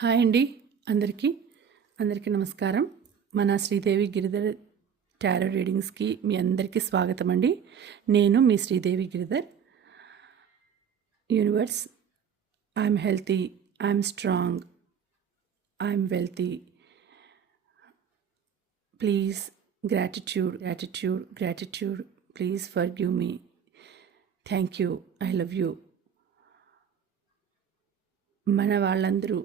Hi అండి. అందరికీ అందరికీ నమస్కారం. మన శ్రీదేవి గిరిధర్ టారో రీడింగ్స్కి మీ అందరికీ స్వాగతం అండి. నేను మీ Sridevi Giridhar. Universe, I'm healthy, I'm strong, I'm wealthy. Please gratitude gratitude gratitude. Please forgive me. Thank you. I love you. మన వాళ్ళందరూ,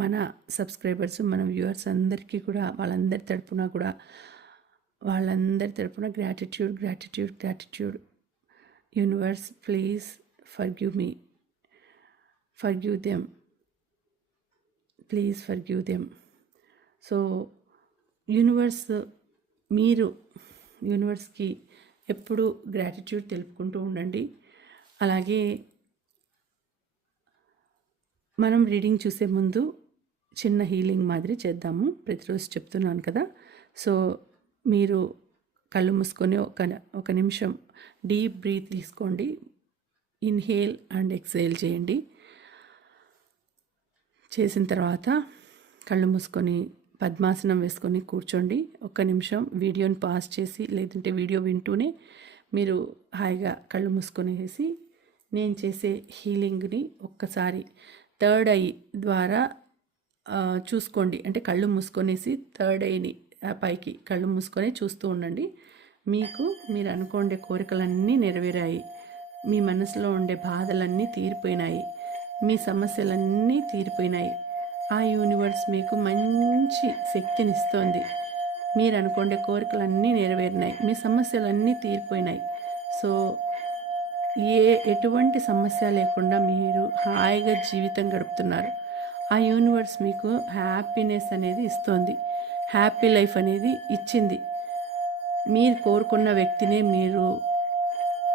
మన సబ్స్క్రైబర్స్, మన వ్యూవర్స్ అందరికీ కూడా వాళ్ళందరి తరపున gratitude gratitude gratitude. Universe, please forgive me, forgive them, please forgive them. So universe, మీరు యూనివర్స్కి ఎప్పుడు గ్రాటిట్యూడ్ తెలుపుకుంటూ ఉండండి. అలాగే మనం రీడింగ్ చూసే ముందు చిన్న హీలింగ్ మాదిరి చేద్దాము. ప్రతిరోజు చెప్తున్నాను కదా. సో మీరు కళ్ళు మూసుకొని ఒక నిమిషం డీప్ బ్రీత్ తీసుకోండి. ఇన్హేల్ అండ్ ఎక్సేల్ చేయండి. చేసిన తర్వాత కళ్ళు మూసుకొని పద్మాసనం వేసుకొని కూర్చోండి. ఒక్క నిమిషం వీడియోని పాజ్ చేసి, లేదంటే వీడియో వింటూనే మీరు హాయిగా కళ్ళు మూసుకొని వేసి నేను చేసే హీలింగ్ని ఒక్కసారి థర్డ్ ఐ ద్వారా చూసుకోండి. అంటే కళ్ళు మూసుకొనేసి థర్డ్ ఐని పైకి కళ్ళు మూసుకొని చూస్తూ ఉండండి. మీరు అనుకోండే కోరికలన్నీ నెరవేరాయి. మీ మనసులో ఉండే బాధలన్నీ తీరిపోయినాయి. మీ సమస్యలన్నీ తీరిపోయినాయి. ఆ యూనివర్స్ మీకు మంచి శక్తినిస్తోంది. మీరు అనుకోండే కోరికలన్నీ నెరవేరినాయి. మీ సమస్యలన్నీ తీరిపోయినాయి. సో ఎటువంటి సమస్య లేకుండా మీరు హాయిగా జీవితం గడుపుతున్నారు. ఆ యూనివర్స్ మీకు హ్యాపీనెస్ అనేది ఇస్తోంది. హ్యాపీ లైఫ్ అనేది ఇచ్చింది. మీరు కోరుకున్న వ్యక్తినే మీరు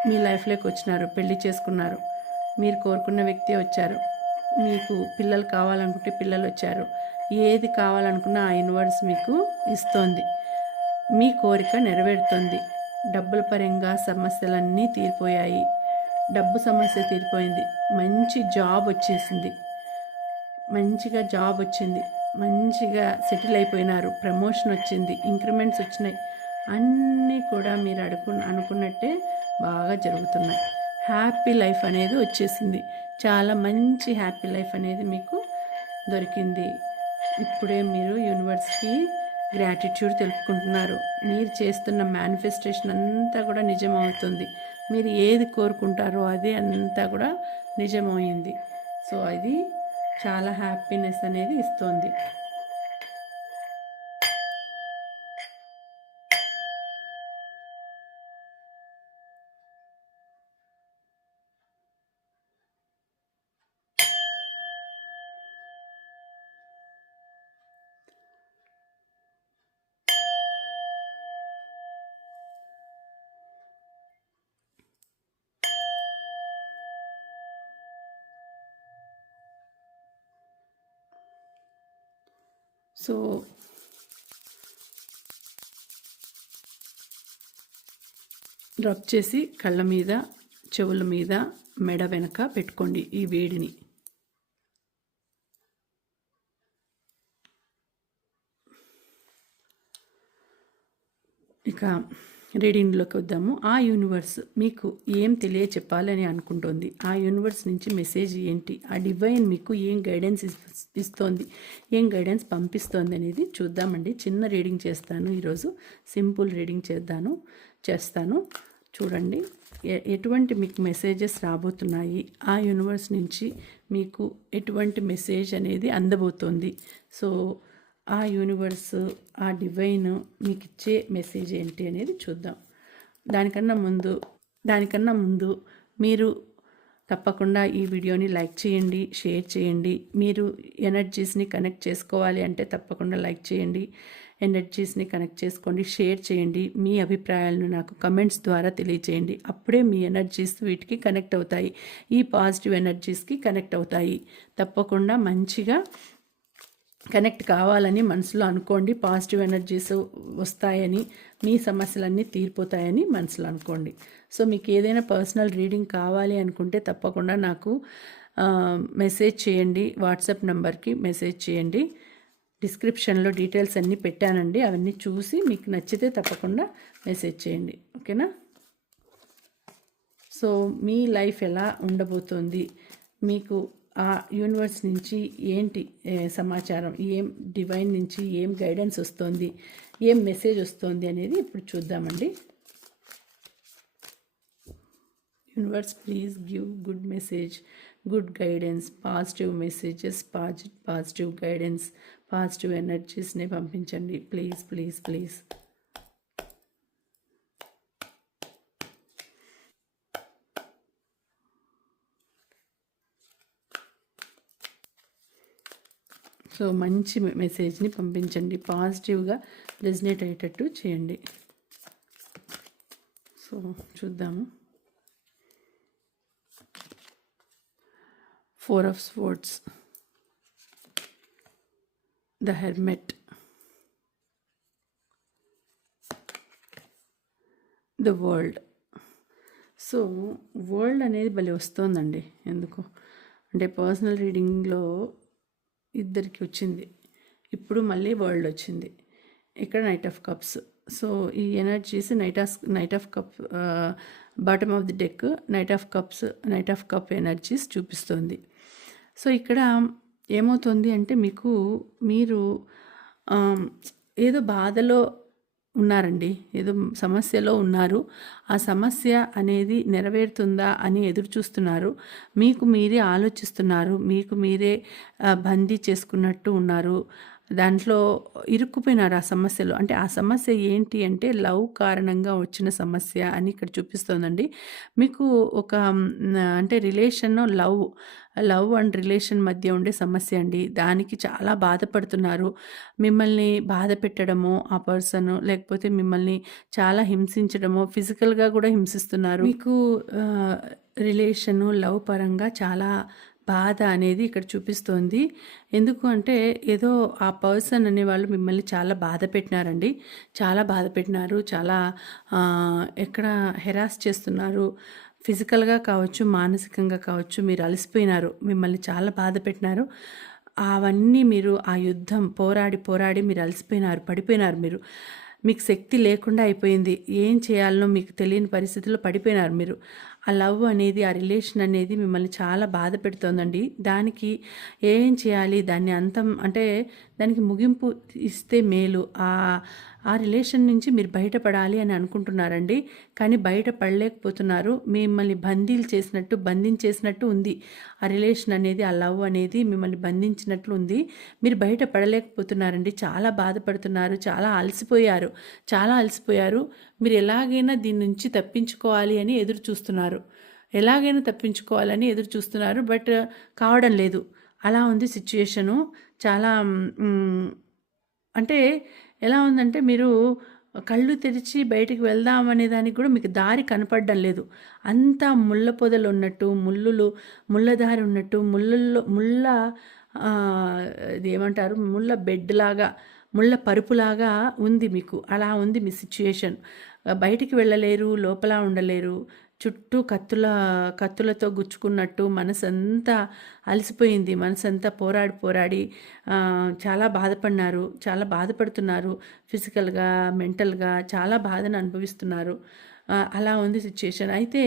మీ లైఫ్లోకి వచ్చినారు, పెళ్లి చేసుకున్నారు. మీరు కోరుకున్న వ్యక్తే వచ్చారు. మీకు పిల్లలు కావాలనుకుంటే పిల్లలు వచ్చారు. ఏది కావాలనుకున్నా ఆ యూనివర్స్ మీకు ఇస్తోంది. మీ కోరిక నెరవేరుతుంది. డబ్బుల పరంగా సమస్యలన్నీ తీరిపోయాయి. డబ్బు సమస్య తీరిపోయింది. మంచి జాబ్ వచ్చేసింది. మంచిగా జాబ్ వచ్చింది. మంచిగా సెటిల్ అయిపోయినారు. ప్రమోషన్ వచ్చింది. ఇంక్రిమెంట్స్ వచ్చినాయి. అన్నీ కూడా మీరు అనుకున్నట్టే బాగా జరుగుతున్నాయి. హ్యాపీ లైఫ్ అనేది వచ్చేసింది. చాలా మంచి హ్యాపీ లైఫ్ అనేది మీకు దొరికింది. ఇప్పుడే మీరు యూనివర్స్కి గ్రాటిట్యూడ్ తెలుపుకుంటున్నారు. మీరు చేస్తున్న మేనిఫెస్టేషన్ అంతా కూడా నిజమవుతుంది. మీరు ఏది కోరుకుంటారో అది అంతా కూడా నిజమైంది. సో అది చాలా హ్యాపీనెస్ అనేది ఇస్తుంది. సో రబ్ చేసి కళ్ళ మీద, చెవుల మీద, మెడ వెనక పెట్టుకోండి ఈ వేడిని. ఇక రీడింగ్లోకి వద్దాము. ఆ యూనివర్స్ మీకు ఏం తెలియచెప్పాలని అనుకుంటోంది? ఆ యూనివర్స్ నుంచి మెసేజ్ ఏంటి? ఆ డివైన్ మీకు ఏం గైడెన్స్ ఇస్తోంది, ఏం గైడెన్స్ పంపిస్తోంది అనేది చూద్దామండి. చిన్న రీడింగ్ చేస్తాను ఈరోజు. సింపుల్ రీడింగ్ చేస్తాను. చూడండి ఎటువంటి మీకు మెసేజెస్ రాబోతున్నాయి. ఆ యూనివర్స్ నుంచి మీకు ఎటువంటి మెసేజ్ అనేది అందబోతోంది. సో ఆ యూనివర్స్, ఆ డివైన్ మీకు ఇచ్చే మెసేజ్ ఏంటి అనేది చూద్దాం. దానికన్నా ముందు మీరు తప్పకుండా ఈ వీడియోని లైక్ చేయండి, షేర్ చేయండి. మీరు ఎనర్జీస్ని కనెక్ట్ చేసుకోవాలి అంటే తప్పకుండా లైక్ చేయండి, ఎనర్జీస్ని కనెక్ట్ చేసుకోండి, షేర్ చేయండి. మీ అభిప్రాయాలను నాకు కమెంట్స్ ద్వారా తెలియచేయండి. అప్పుడే మీ ఎనర్జీస్ వీటికి కనెక్ట్ అవుతాయి. ఈ పాజిటివ్ ఎనర్జీస్కి కనెక్ట్ అవుతాయి. తప్పకుండా మంచిగా కనెక్ట్ కావాలని మనసులో అనుకోండి. పాజిటివ్ ఎనర్జీస్ వస్తాయని, మీ సమస్యలన్నీ తీరిపోతాయని మనసులో అనుకోండి. సో మీకు ఏదైనా పర్సనల్ రీడింగ్ కావాలి అనుకుంటే తప్పకుండా నాకు మెసేజ్ చేయండి, వాట్సాప్ నెంబర్కి మెసేజ్ చేయండి. డిస్క్రిప్షన్లో డీటెయిల్స్ అన్నీ పెట్టానండి, అవన్నీ చూసి మీకు నచ్చితే తప్పకుండా మెసేజ్ చేయండి. ఓకేనా? సో మీ లైఫ్ ఎలా ఉండబోతోంది, మీకు ఆ యూనివర్స్ నుంచి ఏంటి సమాచారం, ఏం డివైన్ నుంచి ఏం గైడెన్స్ వస్తుంది, ఏం మెసేజ్ వస్తుంది అనేది ఇప్పుడు చూద్దామండి. Universe please give good message, good guidance, positive messages, positive guidance, positive ఎనర్జీస్ని పంపించండి ప్లీజ్ ప్లీజ్ ప్లీజ్. సో మంచి మెసేజ్ని పంపించండి, పాజిటివ్గా రెజినేట్ అయ్యేటట్టు చేయండి. సో చూద్దాము. 4 of Swords, the Hermit, the World. So world అనేది భలే వస్తుందండి. ఎందుకు అంటే పర్సనల్ రీడింగ్లో ఇద్దరికి వచ్చింది, ఇప్పుడు మళ్ళీ వరల్డ్ వచ్చింది, ఇక్కడ నైట్ ఆఫ్ కప్స్. సో ఈ energies knight of cup bottom of the deck knight of cup energies చూపిస్తుంది. సో ఇక్కడ ఏమవుతుంది అంటే మీరు ఏదో బాధలో ఉన్నారండి, ఏదో సమస్యలో ఉన్నారు. ఆ సమస్య అనేది నెరవేరుతుందా అని ఎదురు చూస్తున్నారు. మీకు మీరే ఆలోచిస్తున్నారు, మీకు మీరే బందీ చేసుకున్నట్టు ఉన్నారు, దాంట్లో ఇరుక్కుపోయినారు ఆ సమస్యలో. అంటే ఆ సమస్య ఏంటి అంటే లవ్ కారణంగా వచ్చిన సమస్య అని ఇక్కడ చూపిస్తోందండి. మీకు ఒక అంటే లవ్ అండ్ రిలేషన్ మధ్య ఉండే సమస్య అండి. దానికి చాలా బాధపడుతున్నారు. మిమ్మల్ని బాధ పెట్టడము ఆ పర్సన్, లేకపోతే మిమ్మల్ని చాలా హింసించడము, ఫిజికల్గా కూడా హింసిస్తున్నారు. మీకు లవ్ పరంగా చాలా బాధ అనేది ఇక్కడ చూపిస్తోంది. ఎందుకు అంటే ఏదో ఆ పర్సన్ అనేవాళ్ళు మిమ్మల్ని చాలా బాధ పెట్టినారండి, చాలా బాధ పెట్టినారు, చాలా ఎక్కడ హెరాస్ చేస్తున్నారు, ఫిజికల్గా కావచ్చు, మానసికంగా కావచ్చు. మీరు అలసిపోయినారు, మిమ్మల్ని చాలా బాధ పెట్టినారు. అవన్నీ మీరు ఆ యుద్ధం పోరాడి మీరు అలసిపోయినారు, పడిపోయినారు. మీకు శక్తి లేకుండా అయిపోయింది, ఏం చేయాలనో మీకు తెలియని పరిస్థితుల్లో పడిపోయినారు మీరు. ఆ లవ్ అనేది, ఆ రిలేషన్ అనేది మిమ్మల్ని చాలా బాధ పెడుతోందండి. దానికి ఏం చేయాలి, దాన్ని అంతం అంటే దానికి ముగింపు ఇస్తే మేలు, ఆ రిలేషన్ నుంచి మీరు బయటపడాలి అని అనుకుంటున్నారండి. కానీ బయటపడలేకపోతున్నారు. మిమ్మల్ని బంధించేసినట్టు ఉంది ఆ రిలేషన్ అనేది, ఆ లవ్ అనేది మిమ్మల్ని బంధించినట్లు ఉంది. మీరు బయటపడలేకపోతున్నారండి, చాలా బాధపడుతున్నారు, చాలా అలసిపోయారు. మీరు ఎలాగైనా దీని నుంచి తప్పించుకోవాలి అని ఎదురు చూస్తున్నారు, బట్ కావడం లేదు. అలా ఉంది సిచ్యుయేషను. చాలా అంటే ఎలా ఉందంటే మీరు కళ్ళు తెరిచి బయటికి వెళ్దామనే దానికి కూడా మీకు దారి కనపడడం లేదు. అంతా ముళ్ళ పొదలు ఉన్నట్టు, ముళ్ళ దారి ఉన్నట్టు, ఇది ఏమంటారు, ముళ్ళ బెడ్ లాగా, ముళ్ళ పరుపులాగా ఉంది మీకు. అలా ఉంది మీ సిచ్యుయేషన్. బయటికి వెళ్ళలేరు, లోపల ఉండలేరు, చుట్టూ కత్తులతో గుచ్చుకున్నట్టు మనసంతా అలసిపోయింది. మనసంతా పోరాడి చాలా బాధపడుతున్నారు. ఫిజికల్గా, మెంటల్గా చాలా బాధను అనుభవిస్తున్నారు. అలా ఉంది సిచ్యుయేషన్. అయితే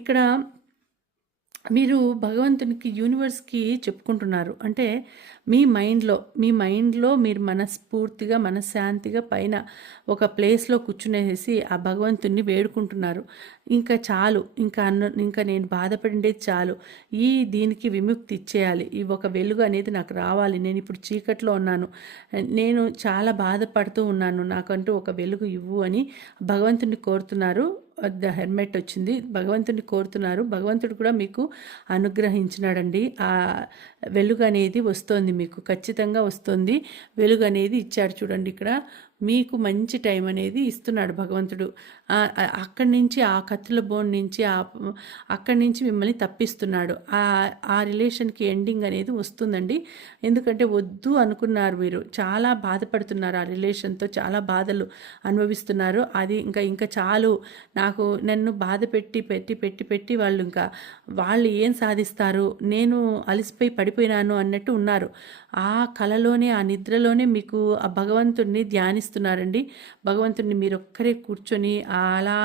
ఇక్కడ మీరు భగవంతునికి, యూనివర్స్కి చెప్పుకుంటున్నారు. అంటే మీ మైండ్లో మీరు మనస్ఫూర్తిగా, మనశ్శాంతిగా పైన ఒక ప్లేస్లో కూర్చునేసి ఆ భగవంతుని వేడుకుంటున్నారు. ఇంకా చాలు, ఇంకా నేను బాధపడిండేది చాలు, దీనికి విముక్తి ఇచ్చేయాలి, ఈ ఒక వెలుగు అనేది నాకు రావాలి, నేను ఇప్పుడు చీకట్లో ఉన్నాను, నేను చాలా బాధపడుతూ ఉన్నాను, నాకంటూ ఒక వెలుగు ఇవ్వు అని భగవంతుని కోరుతున్నారు. ద హెర్మెట్ వచ్చింది, భగవంతుని కోరుతున్నారు. భగవంతుడు కూడా మీకు అనుగ్రహించినాడండి. ఆ వెలుగు అనేది వస్తుంది, మీకు ఖచ్చితంగా వస్తుంది. వెలుగు అనేది ఇచ్చాడు. చూడండి, ఇక్కడ మీకు మంచి టైం అనేది ఇస్తున్నాడు భగవంతుడు. అక్కడి నుంచి ఆ కత్తుల బోన్ నుంచి అక్కడి నుంచి మిమ్మల్ని తప్పిస్తున్నాడు. ఆ రిలేషన్‌కి ఎండింగ్ అనేది వస్తుందండి. ఎందుకంటే వద్దు అనుకున్నారు మీరు. చాలా బాధపడుతున్నారు ఆ రిలేషన్‌తో. చాలా బాధలు అనుభవిస్తున్నారు. అది ఇంకా చాలు నన్ను బాధ పెట్టి వాళ్ళు ఏం సాధిస్తారు? నేను అలసిపోయి పడిపోయినాను అన్నట్టు ఉన్నారు. ఆ కలలోనే, ఆ నిద్రలోనే మీకు ఆ భగవంతుడిని ధ్యానిస్తున్నారండి. భగవంతుడిని మీరొక్కరే కూర్చొని అలా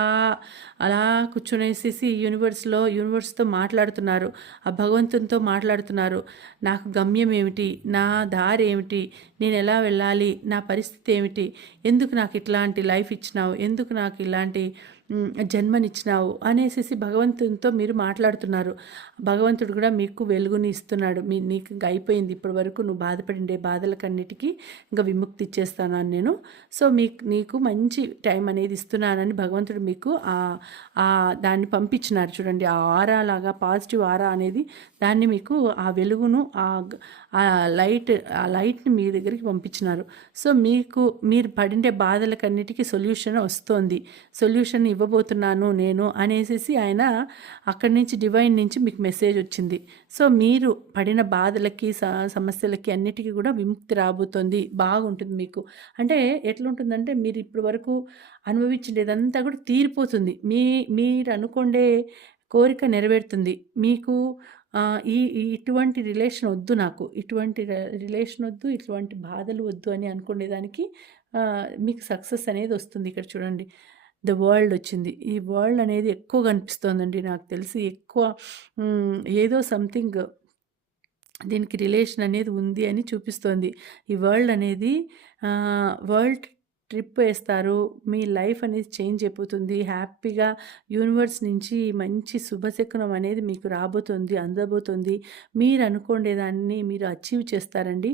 అలా కూర్చొనేసేసి యూనివర్స్‌తో మాట్లాడుతున్నారు. ఆ భగవంతునితో మాట్లాడుతున్నారు. నాకు గమ్యం ఏమిటి? నా దారి ఏమిటి? నేనెలా వెళ్ళాలి? నా పరిస్థితి ఏమిటి? ఎందుకు నాకు ఇట్లాంటి లైఫ్ ఇచ్చినావు? ఎందుకు నాకు ఇలాంటి జన్మనిచ్చినావు అనేసేసి భగవంతునితో మీరు మాట్లాడుతున్నారు. భగవంతుడు కూడా మీకు వెలుగుని ఇస్తున్నాడు. నీకు ఇంక అయిపోయింది, ఇప్పటి వరకు నువ్వు బాధపడిండే బాధలకన్నిటికీ ఇంకా విముక్తి ఇచ్చేస్తాను నేను. సో నీకు మంచి టైం అనేది ఇస్తున్నానని భగవంతుడు మీకు దాన్ని పంపించినారు చూడండి. ఆ ఆరా లాగా పాజిటివ్ ఆరా అనేది దాన్ని మీకు ఆ వెలుగును ఆ లైట్ని మీ దగ్గరికి పంపించినారు. సో మీరు పడిండే బాధలకన్నిటికీ సొల్యూషన్ వస్తోంది. సొల్యూషన్ ఇవ్వబోతున్నాను నేను అనేసి ఆయన అక్కడి నుంచి డివైన్ నుంచి మీకు మెసేజ్ వచ్చింది. సో మీరు పడిన బాధలకి సమస్యలకి అన్నిటికీ కూడా విముక్తి రాబోతుంది. బాగుంటుంది మీకు. అంటే ఎట్లుంటుందంటే మీరు ఇప్పటి వరకు అనుభవించేదంతా కూడా తీరిపోతుంది. మీరు అనుకుండే కోరిక నెరవేరుతుంది. మీకు ఇటువంటి రిలేషన్ వద్దు, నాకు ఇటువంటి రిలేషన్ వద్దు, ఇటువంటి బాధలు వద్దు అని అనుకునేదానికి మీకు సక్సెస్ అనేది వస్తుంది. ఇక్కడ చూడండి, ద వరల్డ్ వచ్చింది. ఈ వరల్డ్ అనేది ఎక్కువ కనిపిస్తోందండి నాకు తెలిసి. ఎక్కువ ఏదో సంథింగ్ దీనికి రిలేషన్ అనేది ఉంది అని చూపిస్తోంది. ఈ వరల్డ్ అనేది వరల్డ్ ట్రిప్ వేస్తారు. మీ లైఫ్ అనేది చేంజ్ అయిపోతుంది. హ్యాపీగా యూనివర్స్ నుంచి మంచి శుభశకునం అనేది మీకు రాబోతుంది, అందబోతుంది. మీరు అనుకునేదాన్ని మీరు అచీవ్ చేస్తారండి.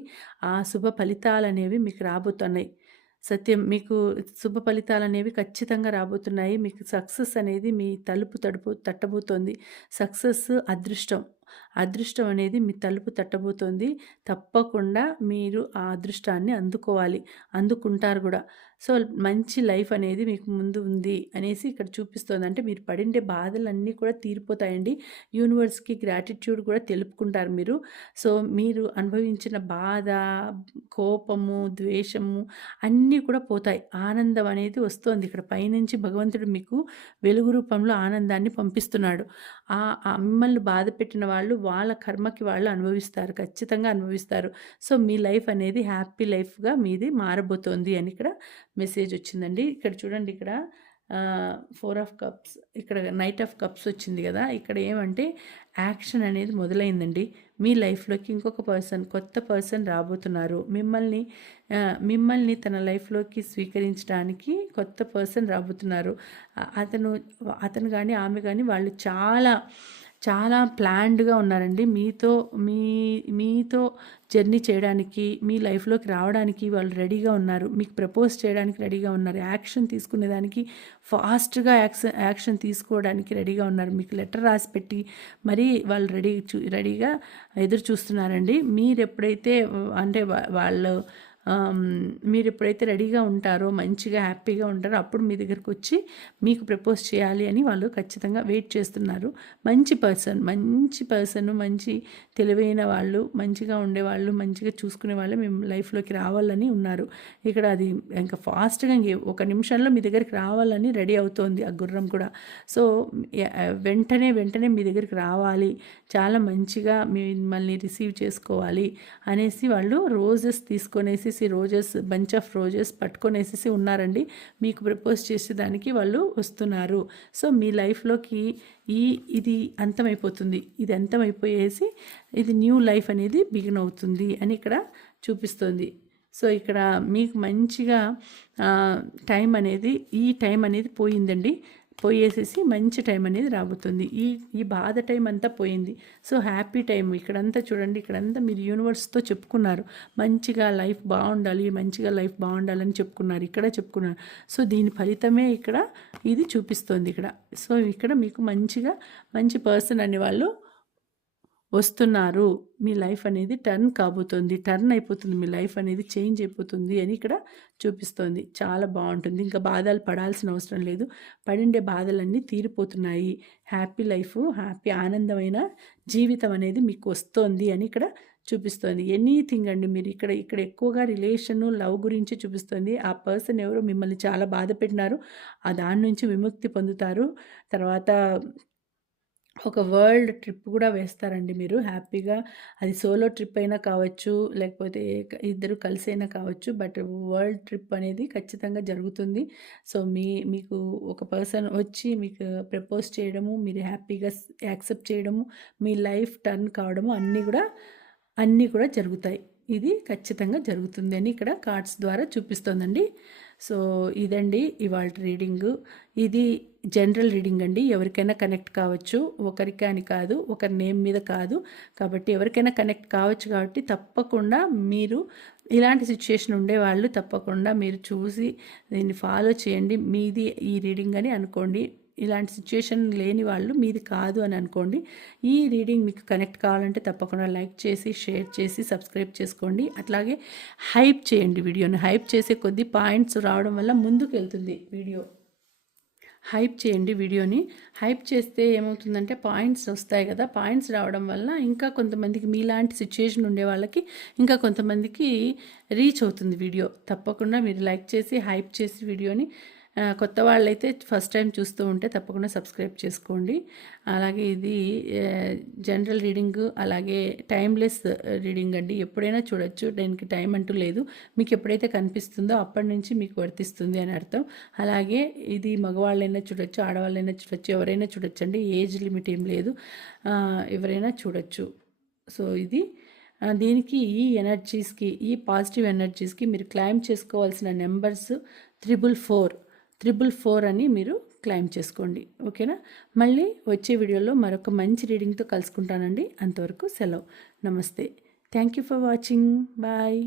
ఆ శుభ ఫలితాలు అనేవి మీకు రాబోతున్నాయి. సత్యం, మీకు శుభ ఫలితాలు అనేవి ఖచ్చితంగా రాబోతున్నాయి. మీకు సక్సెస్ అనేది మీ తలుపు తట్టబోతోంది. సక్సెస్ అదృష్టం అనేది మీ తలుపు తట్టబోతోంది. తప్పకుండా మీరు ఆ అదృష్టాన్ని అందుకుంటారు కూడా. సో మంచి లైఫ్ అనేది మీకు ముందు ఉంది అనేసి ఇక్కడ చూపిస్తుంది. అంటే మీరు పడిండే బాధలన్నీ కూడా తీరిపోతాయండి. యూనివర్స్కి గ్రాటిట్యూడ్ కూడా తెలుపుకుంటారు మీరు. సో మీరు అనుభవించిన బాధ, కోపము, ద్వేషము అన్నీ కూడా పోతాయి. ఆనందం అనేది వస్తుంది. ఇక్కడ పైనుంచి భగవంతుడు మీకు వెలుగు రూపంలో ఆనందాన్ని పంపిస్తున్నాడు. మిమ్మల్ని బాధ పెట్టిన వాళ్ళు వాళ్ళ కర్మకి వాళ్ళు అనుభవిస్తారు, ఖచ్చితంగా అనుభవిస్తారు. సో మీ లైఫ్ అనేది హ్యాపీ లైఫ్గా మీది మారబోతోంది అని ఇక్కడ మెసేజ్ వచ్చిందండి. ఇక్కడ చూడండి, ఇక్కడ 4 ఆఫ్ కప్స్, ఇక్కడ నైట్ ఆఫ్ కప్స్ వచ్చింది కదా. ఇక్కడ ఏమంటే యాక్షన్ అనేది మొదలైందండి. మీ లైఫ్లోకి కొత్త పర్సన్ రాబోతున్నారు. మిమ్మల్ని తన లైఫ్లోకి స్వీకరించడానికి కొత్త పర్సన్ రాబోతున్నారు. అతను కానీ ఆమె కానీ వాళ్ళు చాలా ప్లాన్డ్గా ఉన్నారండి. మీతో జర్నీ చేయడానికి, మీ లైఫ్లోకి రావడానికి వాళ్ళు రెడీగా ఉన్నారు. మీకు ప్రపోజ్ చేయడానికి రెడీగా ఉన్నారు. యాక్షన్ తీసుకునేదానికి ఫాస్ట్గా యాక్షన్ తీసుకోవడానికి రెడీగా ఉన్నారు. మీకు లెటర్ రాసి పెట్టి మరీ వాళ్ళు రెడీగా ఎదురు చూస్తున్నారండి. మీరు ఎప్పుడైతే అంటే మీరు ఎప్పుడైతే రెడీగా ఉంటారో, మంచిగా హ్యాపీగా ఉంటారో, అప్పుడు మీ దగ్గరకు వచ్చి మీకు ప్రపోజ్ చేయాలి అని వాళ్ళు ఖచ్చితంగా వెయిట్ చేస్తున్నారు. మంచి పర్సన్, మంచి తెలివైన వాళ్ళు, మంచిగా ఉండేవాళ్ళు, మంచిగా చూసుకునే వాళ్ళు మీ లైఫ్లోకి రావాలని ఉన్నారు. ఇక్కడ అది ఇంకా ఫాస్ట్గా ఒక నిమిషంలో మీ దగ్గరికి రావాలని రెడీ అవుతోంది ఆ గుర్రం కూడా. సో వెంటనే మీ దగ్గరికి రావాలి, చాలా మంచిగా మిమ్మల్ని రిసీవ్ చేసుకోవాలి అనేసి వాళ్ళు రోజెస్ తీసుకొనేసి బంచ్ ఆఫ్ రోజెస్ పట్టుకొనేసి ఉన్నారండి. మీకు ప్రపోజ్ చేసేదానికి వాళ్ళు వస్తున్నారు. సో మీ లైఫ్లోకి ఇది అంతమైపోతుంది. ఇది అంతమైపోయేసి ఇది న్యూ లైఫ్ అనేది బిగిన్ అవుతుంది అని ఇక్కడ చూపిస్తుంది. సో ఇక్కడ మీకు మంచిగా టైం అనేది పోయిందండి. పోయేసేసి మంచి టైం అనేది రాబోతుంది. ఈ బాధ టైం అంతా పోయింది. సో హ్యాపీ టైం ఇక్కడంతా చూడండి. ఇక్కడంతా మీరు యూనివర్స్తో చెప్పుకున్నారు, మంచిగా లైఫ్ బాగుండాలని చెప్పుకున్నారు. ఇక్కడ చెప్పుకున్నారు. సో దీని ఫలితమే ఇక్కడ ఇది చూపిస్తుంది ఇక్కడ. సో ఇక్కడ మీకు మంచి పర్సన్ అనేవాళ్ళు వస్తున్నారు. మీ లైఫ్ అనేది టర్న్ కాబోతుంది. టర్న్ అయిపోతుంది. మీ లైఫ్ అనేది చేంజ్ అయిపోతుంది అని ఇక్కడ చూపిస్తోంది. చాలా బావుంటుంది. ఇంకా బాధలు పడాల్సిన అవసరం లేదు. పడిండే బాధలన్నీ తీరిపోతున్నాయి. హ్యాపీ లైఫ్, హ్యాపీ ఆనందమైన జీవితం అనేది మీకు వస్తోంది అని ఇక్కడ చూపిస్తోంది. ఎనీథింగ్ అండి, మీరు ఇక్కడ ఇక్కడ ఎక్కువగా రిలేషను, లవ్ గురించి చూపిస్తుంది. ఆ పర్సన్ ఎవరో మిమ్మల్ని చాలా బాధ పెట్టినారు. దాని నుంచి విముక్తి పొందుతారు. తర్వాత ఒక వరల్డ్ ట్రిప్ కూడా వేస్తారండి మీరు హ్యాపీగా. అది సోలో ట్రిప్ అయినా కావచ్చు, లేకపోతే ఇద్దరు కలిసైనా కావచ్చు. బట్ వరల్డ్ ట్రిప్ అనేది ఖచ్చితంగా జరుగుతుంది. సో, మీకు ఒక పర్సన్ వచ్చి మీకు ప్రపోజ్ చేయడము, మీరు హ్యాపీగా యాక్సెప్ట్ చేయడము, మీ లైఫ్ టర్న్ కావడము అన్నీ కూడా జరుగుతాయి. ఇది ఖచ్చితంగా జరుగుతుంది అని ఇక్కడ కార్డ్స్ ద్వారా చూపిస్తోందండి. సో, ఇదండి ఇవాల్టి రీడింగు. ఇది జనరల్ రీడింగ్ అండి. ఎవరికైనా కనెక్ట్ కావచ్చు. ఒకరికి అని కాదు, ఒకరి నేమ్ మీద కాదు. కాబట్టి ఎవరికైనా కనెక్ట్ కావచ్చు కాబట్టి తప్పకుండా మీరు ఇలాంటి సిచ్యుయేషన్ ఉండేవాళ్ళు తప్పకుండా మీరు చూసి దీన్ని ఫాలో చేయండి. మీది ఈ రీడింగ్ అని అనుకోండి. ఇలాంటి సిచ్యుయేషన్ లేని వాళ్ళు మీది కాదు అని అనుకోండి. ఈ రీడింగ్ మీకు కనెక్ట్ కావాలంటే తప్పకుండా లైక్ చేసి, షేర్ చేసి, సబ్స్క్రైబ్ చేసుకోండి. అట్లాగే హైప్ చేయండి వీడియోని. హైప్ చేసే కొద్ది పాయింట్స్ రావడం వల్ల ముందుకు వెళ్తుంది వీడియో. హైప్ చేయండి వీడియోని. హైప్ చేస్తే ఏమవుతుందంటే పాయింట్స్ వస్తాయి కదా, పాయింట్స్ రావడం వల్ల ఇంకా కొంతమందికి మీలాంటి సిచ్యుయేషన్ ఉండే వాళ్ళకి ఇంకా కొంతమందికి రీచ్ అవుతుంది వీడియో. తప్పకుండా మీరు లైక్ చేసి, హైప్ చేసి వీడియోని కొత్త వాళ్ళైతే ఫస్ట్ టైం చూస్తూ ఉంటే తప్పకుండా సబ్స్క్రైబ్ చేసుకోండి. అలాగే ఇది జనరల్ రీడింగ్, అలాగే టైమ్లెస్ రీడింగ్ అండి. ఎప్పుడైనా చూడొచ్చు, దానికి టైం అంటూ లేదు. మీకు ఎప్పుడైతే కనిపిస్తుందో అప్పటి నుంచి మీకు వర్తిస్తుంది అని అర్థం. అలాగే ఇది మగవాళ్ళైనా చూడొచ్చు, ఆడవాళ్ళైనా చూడొచ్చు, ఎవరైనా చూడొచ్చు అండి. ఏజ్ లిమిట్ ఏం లేదు, ఎవరైనా చూడొచ్చు. సో, ఇది దీనికి ఈ ఎనర్జీస్కి, ఈ పాజిటివ్ ఎనర్జీస్కి మీరు క్లైమ్ చేసుకోవాల్సిన నెంబర్స్ 444 అని మీరు క్లైమ్ చేసుకోండి. ఓకేనా? మళ్ళీ వచ్చే వీడియోలో మరొక మంచి రీడింగ్తో కలుసుకుంటానండి. అంతవరకు సెలవు. నమస్తే. Thank you for watching. Bye.